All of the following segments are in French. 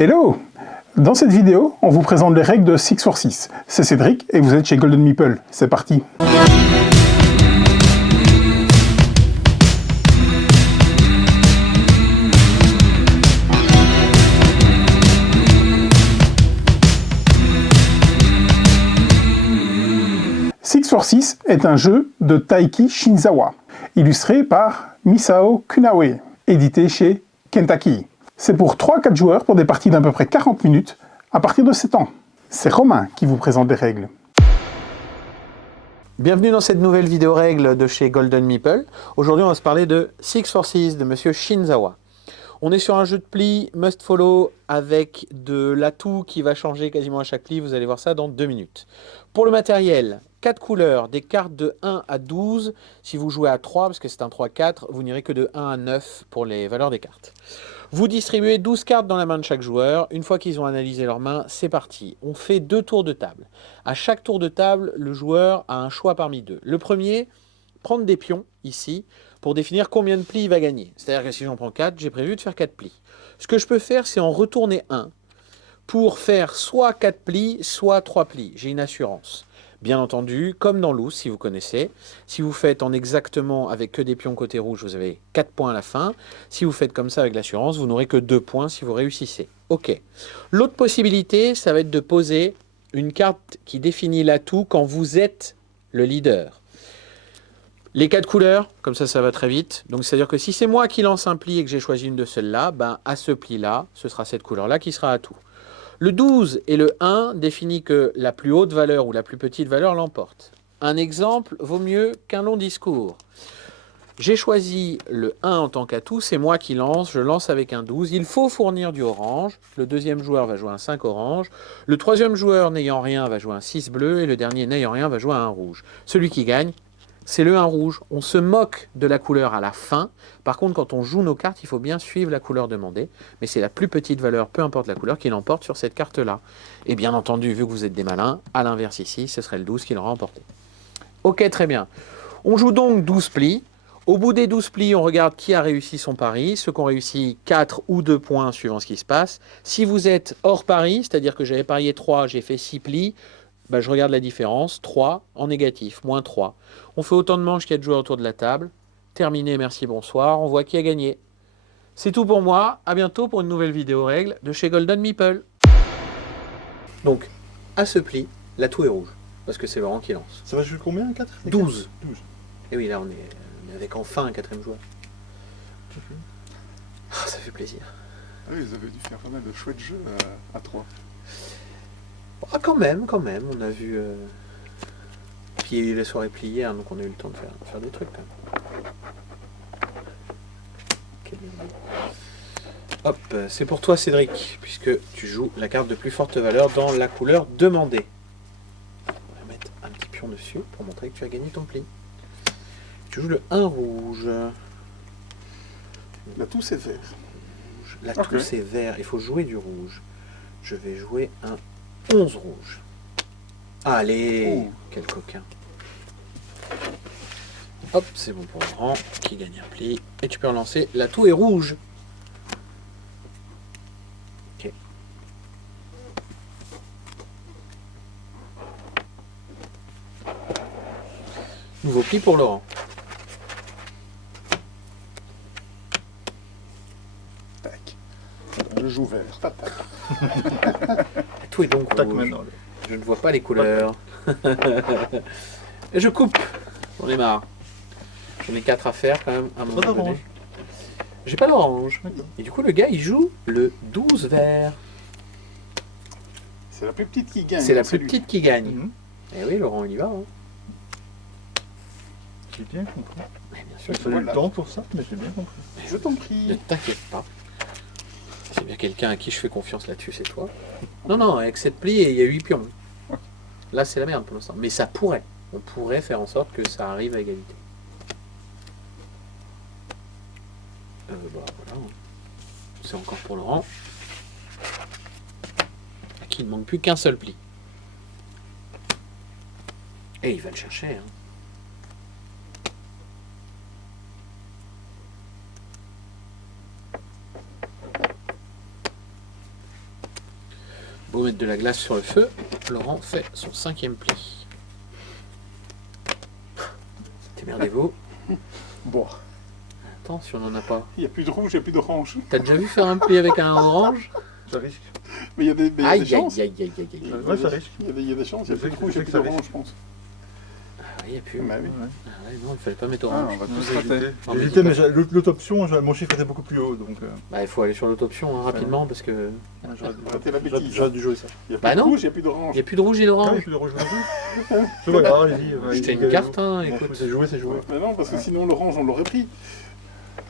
Hello! Dans cette vidéo, on vous présente les règles de 6x6. C'est Cédric et vous êtes chez Golden Meeple. C'est parti! Six for Six est un jeu de Taiki Shinzawa, illustré par Misao Kunaue, édité chez Kentucky. C'est pour 3-4 joueurs pour des parties d'à peu près 40 minutes à partir de 7 ans. C'est Romain qui vous présente les règles. Bienvenue dans cette nouvelle vidéo règles de chez Golden Meeple. Aujourd'hui, on va se parler de Six for Six de Monsieur Shinzawa. On est sur un jeu de pli must follow avec de l'atout qui va changer quasiment à chaque pli. Vous allez voir ça dans 2 minutes. Pour le matériel, 4 couleurs, des cartes de 1 à 12. Si vous jouez à 3, parce que c'est un 3-4, vous n'irez que de 1 à 9 pour les valeurs des cartes. Vous distribuez 12 cartes dans la main de chaque joueur. Une fois qu'ils ont analysé leur main, c'est parti. On fait 2 tours de table. À chaque tour de table, le joueur a un choix parmi deux. Le premier, prendre des pions, ici, pour définir combien de plis il va gagner. C'est-à-dire que si j'en prends 4, j'ai prévu de faire 4 plis. Ce que je peux faire, c'est en retourner un pour faire soit 4 plis, soit 3 plis. J'ai une assurance. Bien entendu, comme dans l'Ous, si vous connaissez, si vous faites en exactement avec que des pions côté rouge, vous avez 4 points à la fin. Si vous faites comme ça avec l'assurance, vous n'aurez que 2 points si vous réussissez. Ok. L'autre possibilité, ça va être de poser une carte qui définit l'atout quand vous êtes le leader. Les 4 couleurs, comme ça va très vite. Donc c'est-à-dire que si c'est moi qui lance un pli et que j'ai choisi une de celles-là, ben, à ce pli-là, ce sera cette couleur-là qui sera atout. Le 12 et le 1 définit que la plus haute valeur ou la plus petite valeur l'emporte. Un exemple vaut mieux qu'un long discours. J'ai choisi le 1 en tant qu'atout, c'est moi qui lance, je lance avec un 12. Il faut fournir du orange. Le deuxième joueur va jouer un 5 orange. Le troisième joueur n'ayant rien va jouer un 6 bleu. Et le dernier n'ayant rien va jouer un rouge. Celui qui gagne, c'est le 1 rouge. On se moque de la couleur à la fin. Par contre, quand on joue nos cartes, il faut bien suivre la couleur demandée. Mais c'est la plus petite valeur, peu importe la couleur, qui l'emporte sur cette carte-là. Et bien entendu, vu que vous êtes des malins, à l'inverse ici, ce serait le 12 qui l'aura emporté. Ok, très bien. On joue donc 12 plis. Au bout des 12 plis, on regarde qui a réussi son pari. Ceux qui ont réussi 4 ou 2 points suivant ce qui se passe. Si vous êtes hors pari, c'est-à-dire que j'avais parié 3, j'ai fait 6 plis, ben, je regarde la différence. 3 en négatif, moins 3. On fait autant de manches qu'il y a de joueurs autour de la table. Terminé, merci, bonsoir. On voit qui a gagné. C'est tout pour moi. À bientôt pour une nouvelle vidéo règle de chez Golden Meeple. Donc, à ce pli, l'atout est rouge. Parce que c'est Laurent qui lance. Ça va jouer combien 4 12. 12. Et oui, là, on est avec enfin un 4e joueur. Oh, ça fait plaisir. Ah oui, vous avez dû faire pas mal de chouettes jeux à 3. Ah, quand même, on a vu... Puis il y a eu la soirée pliée, hein, donc on a eu le temps de faire des trucs, quand même. Quel bien. Hop, c'est pour toi, Cédric, puisque tu joues la carte de plus forte valeur dans la couleur demandée. On va mettre un petit pion dessus pour montrer que tu as gagné ton pli. Tu joues le 1 rouge. L'atout c'est vert. L'atout c'est vert, il faut jouer du rouge. Je vais jouer un 11 rouge. Allez, quel coquin. Hop, c'est bon pour Laurent, qui gagne un pli. Et tu peux relancer, l'atout est rouge. Ok. Nouveau pli pour Laurent. Tac. Je joue vert. Tac. L'atout est donc Tac rouge. maintenant. Je ne vois pas les couleurs. Et je coupe. J'en ai marre. J'en ai 4 à faire quand même à un moment donné. J'ai pas l'orange. Et du coup, le gars, il joue le 12 vert. C'est la plus petite qui gagne. C'est la plus petite qui gagne. -hmm. Et oui, Laurent, il y va. Hein. J'ai bien compris. Mais bien sûr, Il fallait le temps pour ça, mais j'ai bien compris. Je t'en prie. ne t'inquiète pas. C'est bien quelqu'un à qui je fais confiance là-dessus, c'est toi. Non, avec cette pli, il y a 8 pions. Là, c'est la merde pour l'instant. Mais ça pourrait. On pourrait faire en sorte que ça arrive à égalité. Bah, voilà. C'est encore pour Laurent. À qui il ne manque plus qu'un seul pli. Et il va le chercher. Hein. Beau mettre de la glace sur le feu, Laurent fait son 5e pli. Démerdez-vous. Bon, Attends, si on n'en a pas. il n'y a plus de rouge, il n'y a plus d'orange. T'as déjà vu faire un pli avec un orange? Ça risque. Mais il y a des, Aïe, chances. aïe, aïe, aïe, aïe. Ouais, ça risque. Il y a des chances, il n'y a plus de rouge, il n'y a plus Ça risque. d'orange, je pense. Ah, il n'y a plus. Bah oui. Ah ouais, non, il fallait pas mettre Ah, orange. on va Ouais, tous j'ai rater. hésité. Ah, J'ai mais hésité, dis mais l'autre option, mon chiffre était beaucoup plus haut, donc Bah, il faut aller sur l'autre option hein, rapidement parce que ouais, Rater la bêtise. j'aurais dû jouer ça. Il n'y a plus Bah de non. rouge, il n'y a plus il d'orange. n'y a plus de rouge et Ah oui, d'orange. je le rejoue un peu. C'est pas grave, allez-y. Jetez une carte, hein, écoute. C'est joué, c'est joué. Mais non, parce que sinon l'orange, on l'aurait pris.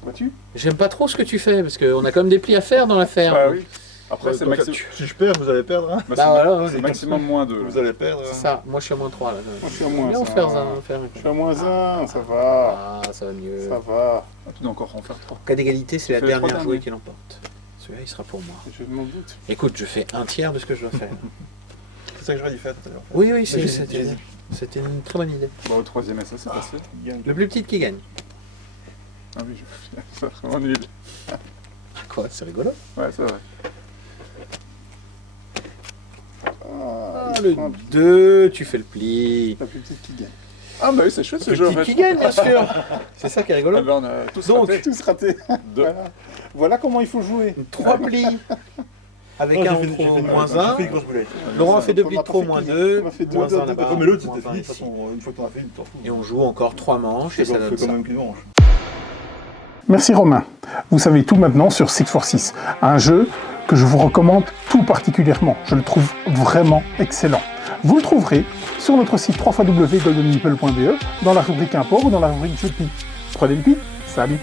Vois-tu? J'aime pas trop ce que tu fais parce qu'on a quand même des plis à faire dans l'affaire. Ah oui. Après, c'est Donc, maxi- Si je perds, vous allez perdre. Hein. bah, Bah voilà, c'est maximum moins 2. Vous allez perdre. c'est ça. Moi je suis à moins 3 là. Moi, je suis à moins Viens, on ça. faire un. Faire Je suis à moins 1, ça va. Ah, ça va mieux. Ça va. Tu dois encore en faire 3. En cas d'égalité, c'est la fais les dernière trois jouée derniers. qui l'emporte. Celui-là, il sera pour moi. Je m'en doute. Écoute, je fais un tiers de ce que je dois faire. C'est ça que j'aurais dû faire tout à l'heure. Oui, oui, j'ai- c'était une très bonne idée. Bah, au 3e essai, c'est passé. Le plus petit qui gagne. Ah oui, c'est vraiment nul. Quoi, c'est rigolo. Ouais, c'est vrai. Ah, il le prend 2, tu fais le pli. la plus petite qui gagne. Ah bah oui, c'est chouette ce Le jeu en petit fait. qui gagne, bien sûr. C'est ça qui est Ah rigolo. bah, on a tous Donc, raté. Tous raté. Voilà. Voilà comment il faut jouer. 3 plis. Avec un j'ai ou fait trop, une moins j'ai 1. fait une grosse boulette. Laurent a fait 2 On plis a de pas trop, fait moins qu'il- 2. on a fait deux, Moins deux, 1 deux, là-bas. Ouais, mais l'autre moins c'était un fini, de toute ici. façon, une fois que t'en as fait une, t'en fous. Et on joue encore 3 manches et ça donne C'est ça. quand même qu'une manche. Merci Romain. Vous savez tout maintenant sur 646, un jeu que je vous recommande tout particulièrement. Je le trouve vraiment excellent. Vous le trouverez sur notre site www.goldenmeeple.be dans la rubrique import ou dans la rubrique jeu de pli. Prenez le pli, salut.